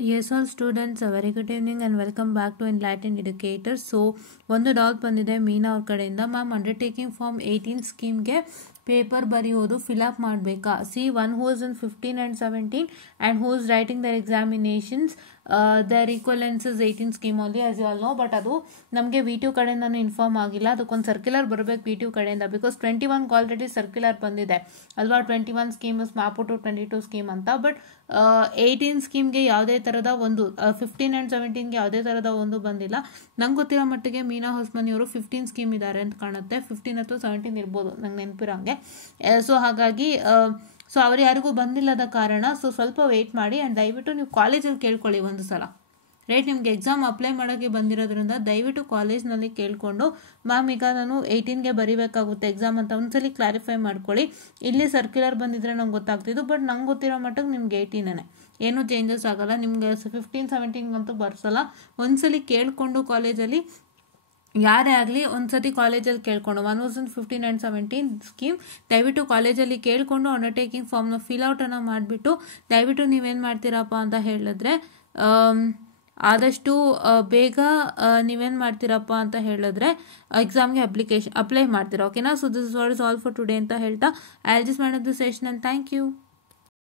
Yes, all students, a very good evening and welcome back to Enlightened Educators. So, ಒಂದು doubt ಬಂದಿದೆ ಮೀನಾ ಅವ್ರ ಕಡೆಯಿಂದ. Ma'am, undertaking form 18 ಸ್ಕೀಮ್ಗೆ paper ಬರೆಯೋದು fill up ಮಾಡಬೇಕಾ? C one who's in 15 and 17 and who's writing their examinations, their equivalence is 18 scheme only as you all know. But ಅದು ನಮಗೆ V2 ಕಡೆಯಿಂದನೂ ಇನ್ಫಾರ್ಮ್ ಆಗಿಲ್ಲ. ಅದಕ್ಕೊಂದು ಸರ್ಕ್ಯುಲರ್ ಬರಬೇಕು V2 ಕಡೆಯಿಂದ. ಬಿಕಾಸ್ 21 ಆಲ್ರೆಡಿ ಸರ್ಕ್ಯುಲರ್ ಬಂದಿದೆ ಅಲ್ವಾ. 21 ಸ್ಕೀಮ್ ಮ್ಯಾಪ್ ಟು 22 ಸ್ಕೀಮ್ ಅಂತ. ಬಟ್ 18 ಸ್ಕೀಮ್ಗೆ ಯಾವುದೇ ಥರದ ಒಂದು 15 and 17ಗೆ ಯಾವುದೇ ಥರದ ಒಂದು ಬಂದಿಲ್ಲ. ನಂಗೆ ಗೊತ್ತಿರೋ ಮಟ್ಟಿಗೆ ಮೀನಾ ಹೊಸ್ಮನಿ ಅವರು 15 ಸ್ಕೀಮ್ ಇದ್ದಾರೆ ಅಂತ ಕಾಣುತ್ತೆ. 15 ಅಥವಾ 17 ಇರ್ಬೋದು, ನಂಗೆ ನೆನಪಿರೋಂಗೆ. ಸೊ ಹಾಗಾಗಿ ಸೊ ಅವ್ರು ಯಾರಿಗೂ ಬಂದಿಲ್ಲದ ಕಾರಣ ಸ್ವಲ್ಪ ವೆಯ್ಟ್ ಮಾಡಿ. ಆ್ಯಂಡ್ ದಯವಿಟ್ಟು ನೀವು ಕಾಲೇಜಲ್ಲಿ ಕೇಳ್ಕೊಳ್ಳಿ ಒಂದು ಸಲ, ರೈಟ್? ನಿಮಗೆ ಎಕ್ಸಾಮ್ ಅಪ್ಲೈ ಮಾಡೋಕ್ಕೆ ಬಂದಿರೋದ್ರಿಂದ ದಯವಿಟ್ಟು ಕಾಲೇಜ್ನಲ್ಲಿ ಕೇಳಿಕೊಂಡು, ಮ್ಯಾಮ್ ಈಗ ನಾನು 18ಗೆ ಬರೀಬೇಕಾಗುತ್ತೆ ಎಕ್ಸಾಮ್ ಅಂತ ಒಂದ್ಸಲಿ ಕ್ಲಾರಿಫೈ ಮಾಡ್ಕೊಳ್ಳಿ. ಇಲ್ಲಿ ಸರ್ಕ್ಯುಲರ್ ಬಂದಿದ್ರೆ ನಂಗೆ ಗೊತ್ತಾಗ್ತಿದ್ದು, ಬಟ್ ನಂಗೆ ಗೊತ್ತಿರೋ ಮಟ್ಟಿಗೆ ನಿಮ್ಗೆ 18ನೇ, ಏನೂ ಚೇಂಜಸ್ ಆಗೋಲ್ಲ. ನಿಮಗೆ 15, 17 ಅಂತೂ ಬರ್ಸಲ್ಲ. ಒಂದ್ಸಲಿ ಕೇಳಿಕೊಂಡು ಕಾಲೇಜಲ್ಲಿ ಯಾರೇ ಆಗಲಿ ಒಂದ್ಸತಿ ಕಾಲೇಜಲ್ಲಿ ಕೇಳಿಕೊಂಡು 15 and 17 ಸ್ಕೀಮ್ ದಯವಿಟ್ಟು ಕಾಲೇಜಲ್ಲಿ ಕೇಳಿಕೊಂಡು ಅಂಡರ್ಟೇಕಿಂಗ್ ಫಾರ್ಮ್ನ ಫಿಲ್ಔಟನ್ನು ಮಾಡಿಬಿಟ್ಟು ದಯವಿಟ್ಟು ನೀವೇನು ಮಾಡ್ತೀರಪ್ಪ ಅಂತ ಹೇಳಿದ್ರೆ ಆದಷ್ಟು ಬೇಗ ನೀವೇನು ಮಾಡ್ತೀರಪ್ಪ ಅಂತ ಹೇಳಿದ್ರೆ ಎಕ್ಸಾಮ್ಗೆ ಅಪ್ಲೈ ಮಾಡ್ತೀರಾ. ಓಕೆನಾ? So this what is all for today ಅಂತ ಹೇಳ್ತಾ I will just end the session. Thank you.